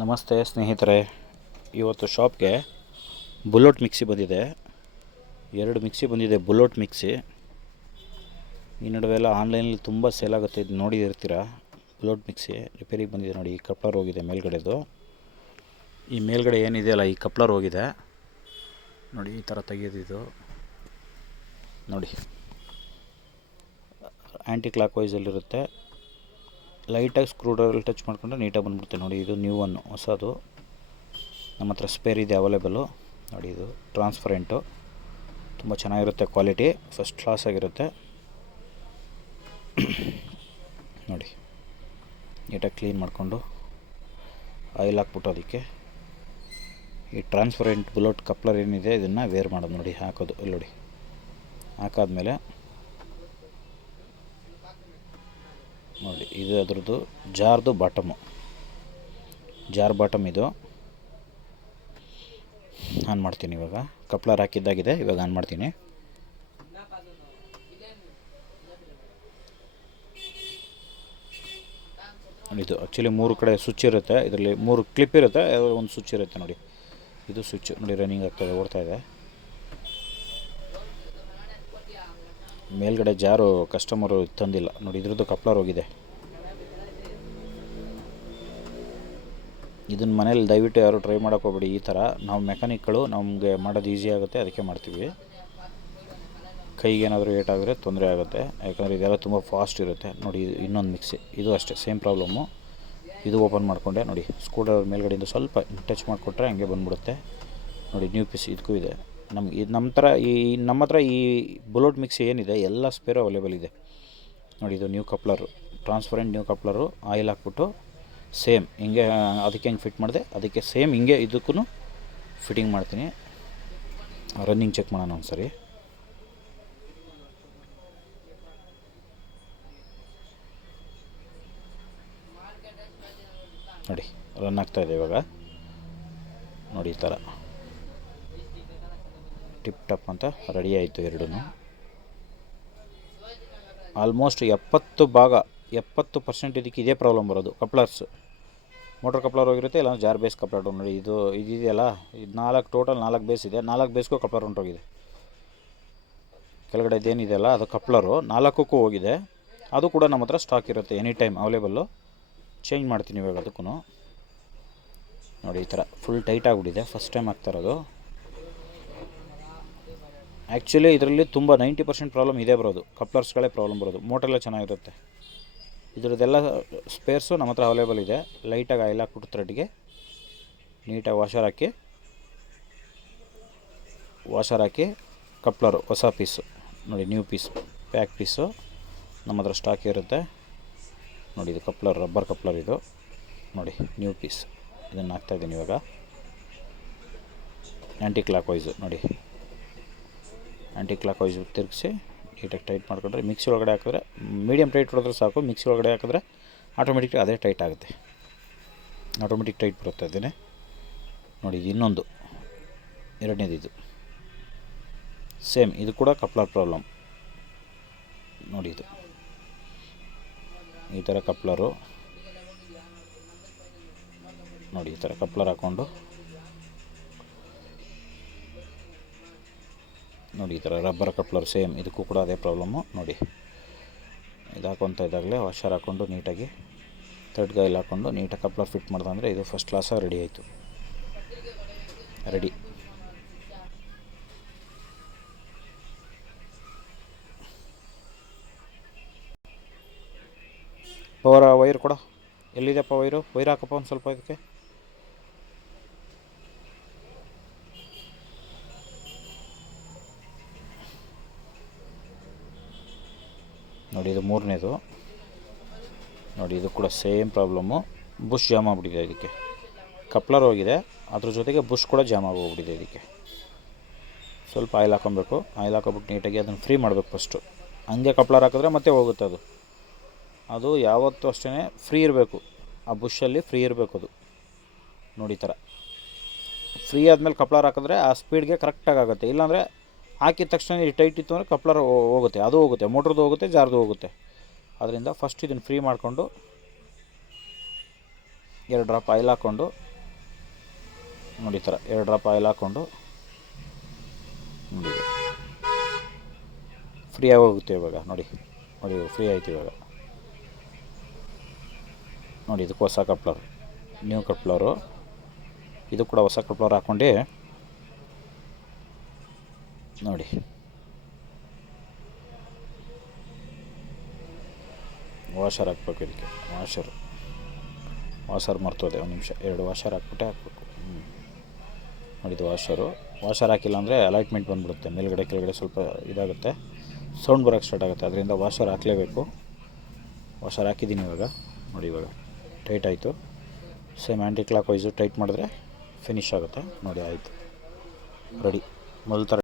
ನಮಸ್ತೆ ಸ್ನೇಹಿತರೆ, ಇವತ್ತು ಶಾಪ್ಗೆ ಬುಲ್ಲೋಟ್ ಮಿಕ್ಸಿ ಬಂದಿದೆ. 2 ಮಿಕ್ಸಿ ಬಂದಿದೆ, ಬುಲ್ಲೋಟ್ ಮಿಕ್ಸಿ. ಈ ನಡುವೆ ಎಲ್ಲ ಆನ್ಲೈನಲ್ಲಿ ತುಂಬ ಸೇಲ್ ಆಗುತ್ತೆ, ಇದು ನೋಡಿರ್ತೀರ. ಬುಲ್ಲೋಟ್ ಮಿಕ್ಸಿ ರಿಪೇರಿಗೆ ಬಂದಿದೆ ನೋಡಿ. ಈ ಕಪ್ಲರ್ ಹೋಗಿದೆ ಮೇಲ್ಗಡೆದು. ಈ ಮೇಲ್ಗಡೆ ಏನಿದೆಯಲ್ಲ, ಈ ಕಪ್ಲರ್ ಹೋಗಿದೆ ನೋಡಿ. ಈ ಥರ ತೆಗೆಯೋದಿದು ನೋಡಿ. ಆ್ಯಂಟಿ ಕ್ಲಾಕ್ ವೈಸಲ್ಲಿರುತ್ತೆ. ಲೈಟಾಗಿ ಸ್ಕ್ರೂ ಡ್ರೈವರ್ ಟಚ್ ಮಾಡಿಕೊಂಡ್ರೆ ನೀಟಾಗಿ ಬಂದ್ಬಿಡುತ್ತೆ ನೋಡಿ. ಇದು ನ್ಯೂ ಒನ್, ಹೊಸದು. ನಮ್ಮ ಹತ್ರ ಸ್ಪೇರ್ ಇದೆ ಅವೈಲೇಬಲು ನೋಡಿ. ಇದು ಟ್ರಾನ್ಸ್ಪರೆಂಟು, ತುಂಬ ಚೆನ್ನಾಗಿರುತ್ತೆ, ಕ್ವಾಲಿಟಿ ಫಸ್ಟ್ ಕ್ಲಾಸ್ ಆಗಿರುತ್ತೆ ನೋಡಿ. ನೀಟಾಗಿ ಕ್ಲೀನ್ ಮಾಡಿಕೊಂಡು ಆಯಿಲ್ ಹಾಕ್ಬಿಟ್ಟು ಅದಕ್ಕೆ ಈ ಟ್ರಾನ್ಸ್ಪರೆಂಟ್ ಬುಲ್ಲೋಟ್ ಕಪ್ಲರ್ ಏನಿದೆ ಇದನ್ನು ವೇರ್ ಮಾಡೋದು ನೋಡಿ. ಹಾಕೋದು ಇಲ್ಲಿ ನೋಡಿ. ಹಾಕಾದ್ಮೇಲೆ ನೋಡಿ, ಇದು ಅದರದ್ದು ಜಾರ್ದು ಬಾಟಮು, ಜಾರ್ ಬಾಟಮ್. ಇದು ಆನ್ ಮಾಡ್ತೀನಿ ಇವಾಗ. ಕಪ್ಲರ್ ಹಾಕಿದ್ದಾಗಿದೆ, ಇವಾಗ ಆನ್ ಮಾಡ್ತೀನಿ. ಇದು ಆ್ಯಕ್ಚುಲಿ 3 ಕಡೆ ಸ್ವಿಚ್ ಇರುತ್ತೆ. ಇದರಲ್ಲಿ 3 ಕ್ಲಿಪ್ ಇರುತ್ತೆ, ಒಂದು ಸ್ವಿಚ್ ಇರುತ್ತೆ ನೋಡಿ. ಇದು ಸ್ವಿಚ್ ನೋಡಿ, ರನ್ನಿಂಗ್ ಆಗ್ತಾಯಿದೆ, ಓಡ್ತಾಯಿದೆ. ಮೇಲ್ಗಡೆ ಜಾರು ಕಸ್ಟಮರು ತಂದಿಲ್ಲ ನೋಡಿ. ಇದ್ರದ್ದು ಕಪ್ಲರ್ ಹೋಗಿದೆ. ಇದನ್ನು ಮನೇಲಿ ದಯವಿಟ್ಟು ಯಾರು ಟ್ರೈ ಮಾಡೋಕೆ ಹೋಗ್ಬೇಡಿ. ಈ ಥರ ನಾವು ಮೆಕ್ಯಾನಿಕ್ಗಳು, ನಮಗೆ ಮಾಡೋದು ಈಸಿ ಆಗುತ್ತೆ, ಅದಕ್ಕೆ ಮಾಡ್ತೀವಿ. ಕೈಗೆ ಏನಾದರೂ ಏಟಾದರೆ ತೊಂದರೆ ಆಗುತ್ತೆ, ಯಾಕಂದರೆ ಇದೆಲ್ಲ ತುಂಬ ಫಾಸ್ಟ್ ಇರುತ್ತೆ ನೋಡಿ. ಇನ್ನೊಂದು ಮಿಕ್ಸಿ, ಇದು ಅಷ್ಟೇ ಸೇಮ್ ಪ್ರಾಬ್ಲಮ್ಮು. ಇದು ಓಪನ್ ಮಾಡಿಕೊಂಡೆ ನೋಡಿ. ಸ್ಕ್ರೂ ಡ್ರೈವರ್ ಮೇಲ್ಗಡೆಯಿಂದ ಸ್ವಲ್ಪ ಟಚ್ ಮಾಡಿಕೊಟ್ರೆ ಹಂಗೆ ಬಂದ್ಬಿಡುತ್ತೆ ನೋಡಿ. ನ್ಯೂ ಪೀಸ್ ಇದಕ್ಕೂ ಇದೆ. ನಮ್ಮ ಹತ್ರ ಈ ಬುಲ್ಲೋಟ್ ಮಿಕ್ಸಿ ಏನಿದೆ ಎಲ್ಲ ಸ್ಪೇರು ಅವೈಲೇಬಲ್ ಇದೆ ನೋಡಿ. ಇದು ನ್ಯೂ ಕಪ್ಲರು, ಟ್ರಾನ್ಸ್ಪರೆಂಟ್ ನ್ಯೂ ಕಪ್ಲರು. ಆಯಿಲ್ ಹಾಕ್ಬಿಟ್ಟು ಸೇಮ್ ಹಿಂಗೆ ಅದಕ್ಕೆ ಹೆಂಗೆ ಫಿಟ್ ಮಾಡಿದೆ ಅದಕ್ಕೆ ಸೇಮ್ ಹಿಂಗೆ ಇದಕ್ಕೂ ಫಿಟ್ಟಿಂಗ್ ಮಾಡ್ತೀನಿ. ರನ್ನಿಂಗ್ ಚೆಕ್ ಮಾಡೋಣ ಒಂದು ಸರಿ. ನೋಡಿ, ರನ್ ಆಗ್ತಾಯಿದೆ ಇವಾಗ ನೋಡಿ. ಈ ಥರ ಟಿಪ್ ಟಾಪ್ ಅಂತ ರೆಡಿ ಆಯಿತು ಎರಡೂ. ಆಲ್ಮೋಸ್ಟ್ 70% ಇದಕ್ಕೆ ಇದೇ ಪ್ರಾಬ್ಲಮ್ ಬರೋದು. ಕಪ್ಲರ್ಸ್, ಮೋಟ್ರ್ ಕಪ್ಲರ್ ಹೋಗಿರುತ್ತೆ, ಇಲ್ಲ ಜಾರ್ ಬೇಸ್ ಕಪ್ಲರ್ ನೋಡಿ. ಇದು ಇದೆಯಲ್ಲ, ಇದು 4 ಬೇಸ್ ಇದೆ. 4 ಬೇಸ್ಗೂ ಕಪ್ಲರ್ ಹೊಂಟೋಗಿದೆ. ಕೆಳಗಡೆ ಇದೇನಿದೆಯಲ್ಲ ಅದು ಕಪ್ಲರು 4ಕ್ಕೂ ಹೋಗಿದೆ. ಅದು ಕೂಡ ನಮ್ಮ ಹತ್ರ ಸ್ಟಾಕ್ ಇರುತ್ತೆ, ಎನಿ ಟೈಮ್ ಅವೈಲೇಬಲ್ಲು. ಚೇಂಜ್ ಮಾಡ್ತೀನಿ ಇವಾಗ ಅದಕ್ಕೂ ನೋಡಿ. ಈ ಥರ ಫುಲ್ ಟೈಟ್ ಆಗಿಬಿಟ್ಟಿದೆ, ಫಸ್ಟ್ ಟೈಮ್ ಆಗ್ತಾಯಿರೋದು. ಆ್ಯಕ್ಚುಲಿ ಇದರಲ್ಲಿ ತುಂಬ 90% ಪ್ರಾಬ್ಲಮ್ ಇದೇ ಬರೋದು, ಕಪ್ಲರ್ಸ್ಗಳೇ ಪ್ರಾಬ್ಲಮ್ ಬರೋದು. ಮೋಟ್ರೆಲ್ಲ ಚೆನ್ನಾಗಿರುತ್ತೆ. ಇದರದ್ದೆಲ್ಲ ಸ್ಪೇರ್ಸು ನಮ್ಮ ಹತ್ರ ಅವೈಲೇಬಲ್ ಇದೆ. ಲೈಟಾಗಿ ಆಯಿಲ್ ಹಾಕ್ಬಿಟ್ಟು ಥ್ರೆಡ್ಗೆ ನೀಟಾಗಿ ವಾಷರ್ ಹಾಕಿ ಕಪ್ಲರು ಹೊಸ ಪೀಸು ನೋಡಿ, ನ್ಯೂ ಪೀಸ್, ಪ್ಯಾಕ್ ಪೀಸು ನಮ್ಮ ಹತ್ರ ಸ್ಟಾಕ್ ಇರುತ್ತೆ ನೋಡಿ. ಇದು ಕಪ್ಲರ್, ರಬ್ಬರ್ ಕಪ್ಲರ್ ಇದು ನೋಡಿ, ನ್ಯೂ ಪೀಸ್. ಇದನ್ನು ಹಾಕ್ತಾಯಿದ್ದೀನಿ ಇವಾಗ. ಆ್ಯಂಟಿ ಕ್ಲಾಕ್ ವೈಸು ನೋಡಿ. ಆ್ಯಂಟಿ ಕ್ಲಾಕ್ ವೈಸ್ ತಿರುಗಿಸಿ ನೀಟಾಗಿ ಟೈಟ್ ಮಾಡಿಕೊಂಡ್ರೆ, ಮಿಕ್ಸಿ ಒಳಗಡೆ ಹಾಕಿದ್ರೆ ಮೀಡಿಯಮ್ ಟೈಟ್ ಹೊಡೆದ್ರೆ ಸಾಕು. ಮಿಕ್ಸಿ ಒಳಗಡೆ ಹಾಕಿದ್ರೆ ಆಟೋಮೆಟಿಕ್ ಅದೇ ಟೈಟ್ ಆಗುತ್ತೆ, ಆಟೋಮೆಟಿಕ್ ಟೈಟ್ ಬರುತ್ತೆ ಅದೇ ನೋಡಿ. ಇದು ಇನ್ನೊಂದು, ಎರಡನೇದು ಇದು ಸೇಮ್. ಇದು ಕೂಡ ಕಪ್ಲರ್ ಪ್ರಾಬ್ಲಮ್ ನೋಡಿ. ಇದು ಈ ಥರ ಕಪ್ಲರು ನೋಡಿ. ಈ ಥರ ಕಪ್ಲರ್ ಹಾಕ್ಕೊಂಡು ನೋಡಿ. ಈ ಥರ ರಬ್ಬರ್ ಕಪ್ಲರ್ ಸೇಮ್, ಇದಕ್ಕೂ ಕೂಡ ಅದೇ ಪ್ರಾಬ್ಲಮ್ಮು ನೋಡಿ. ಇದು ಹಾಕೊತ ಇದ್ದಾಗಲೇ ವಾಷರ್ ಹಾಕ್ಕೊಂಡು ನೀಟಾಗಿ ಥ್ರೆಡ್ ಆಯಿಲ್ ಹಾಕ್ಕೊಂಡು ನೀಟಾಗಿ ಕಪ್ಲರ್ ಫಿಟ್ ಮಾಡ್ದಂದರೆ ಇದು ಫಸ್ಟ್ ಕ್ಲಾಸಾಗಿ ರೆಡಿ ಆಯಿತು. ರೆಡಿ. ಪವರ್ ವೈರ್ ಕೂಡ ಎಲ್ಲಿದೆಪ್ಪ? ವೈರ್ ಹಾಕಪ್ಪ ಒಂದು ಸ್ವಲ್ಪ ಇದಕ್ಕೆ. ನೋಡಿ, ಇದು 3ನೇದು ನೋಡಿ. ಇದು ಕೂಡ ಸೇಮ್ ಪ್ರಾಬ್ಲಮ್ಮು, ಬುಷ್ ಜಾಮ್ ಆಗಿಬಿಟ್ಟಿದೆ. ಇದಕ್ಕೆ ಕಪ್ಲರ್ ಹೋಗಿದೆ, ಅದ್ರ ಜೊತೆಗೆ ಬುಷ್ ಕೂಡ ಜಾಮ್ ಆಗೋಗ್ಬಿಟ್ಟಿದೆ. ಇದಕ್ಕೆ ಸ್ವಲ್ಪ ಆಯಿಲ್ ಹಾಕೊಬೇಕು. ಆಯಿಲ್ ಹಾಕೊಬಿಟ್ಟು ನೀಟಾಗಿ ಅದನ್ನು ಫ್ರೀ ಮಾಡಬೇಕು ಫಸ್ಟು. ಹಂಗೆ ಕಪ್ಲರ್ ಹಾಕಿದ್ರೆ ಮತ್ತೆ ಹೋಗುತ್ತೆ ಅದು ಯಾವತ್ತೂ ಅಷ್ಟೇ ಫ್ರೀ ಇರಬೇಕು. ಆ ಬುಷಲ್ಲಿ ಫ್ರೀ ಇರಬೇಕು ಅದು ನೋಡಿ. ಈ ಥರ ಫ್ರೀ ಆದಮೇಲೆ ಕಪ್ಲರ್ ಹಾಕಿದ್ರೆ ಆ ಸ್ಪೀಡ್ಗೆ ಕರೆಕ್ಟಾಗಿ ಆಗುತ್ತೆ. ಇಲ್ಲಾಂದರೆ ಹಾಕಿದ ತಕ್ಷಣ ಟೈಟ್ ಇತ್ತು ಅಂದರೆ ಕಪ್ಲರ್ ಹೋಗುತ್ತೆ, ಅದು ಹೋಗುತ್ತೆ, ಮೋಟ್ರದ್ದು ಹೋಗುತ್ತೆ, ಜಾರ್ದು ಹೋಗುತ್ತೆ. ಅದರಿಂದ ಫಸ್ಟ್ ಇದನ್ನು ಫ್ರೀ ಮಾಡಿಕೊಂಡು 2 ಡ್ರಾಪ್ ಆಯಿಲ್ ಹಾಕ್ಕೊಂಡು ನೋಡಿ ಈ ಥರ 2 ಡ್ರಾಪ್ ಆಯಿಲ್ ಹಾಕ್ಕೊಂಡು ನೋಡಿ ಫ್ರೀಯಾಗಿ ಹೋಗುತ್ತೆ ಇವಾಗ. ನೋಡಿ ನೋಡಿ ಫ್ರೀ ಆಯ್ತು ಇವಾಗ. ನೋಡಿ ಇದಕ್ಕೆ ಹೊಸ ಕಪ್ಲರ್, ನ್ಯೂ ಕಪ್ಲರು. ಇದು ಕೂಡ ಹೊಸ ಕಪ್ಲರ್ ಹಾಕ್ಕೊಂಡು ನೋಡಿ ವಾಷರ್ ಹಾಕ್ಬೇಕು. ಇದಕ್ಕೆ ವಾಷರ್ ಮರ್ತೋದೆ, ಒಂದು ನಿಮಿಷ. 2 ವಾಷರ್ ಹಾಕ್ಬಿಟ್ಟೆ ಹಾಕಬೇಕು. ನೋಡಿ ಇದು ವಾಷರ್ ಹಾಕಿಲ್ಲ ಅಂದರೆ ಅಲೈಟ್ಮೆಂಟ್ ಬಂದುಬಿಡುತ್ತೆ, ಮೇಲ್ಗಡೆ ಕೆಳಗಡೆ ಸ್ವಲ್ಪ ಇದಾಗುತ್ತೆ, ಸೌಂಡ್ ಬರೋಕ್ಕೆ ಸ್ಟಾರ್ಟ್ ಆಗುತ್ತೆ. ಅದರಿಂದ ವಾಷರ್ ಹಾಕಲೇಬೇಕು. ವಾಷರ್ ಹಾಕಿದ್ದೀನಿ ಇವಾಗ. ನೋಡಿ ಇವಾಗ ಟೈಟ್ ಆಯಿತು. ಸೇಮ್ ಆ್ಯಂಟಿ ಕ್ಲಾಕ್ ವೈಸು ಟೈಟ್ ಮಾಡಿದ್ರೆ ಫಿನಿಶ್ ಆಗುತ್ತೆ. ನೋಡಿ ಆಯಿತು, ರೆಡಿ. ಮೊದಲು ಥರ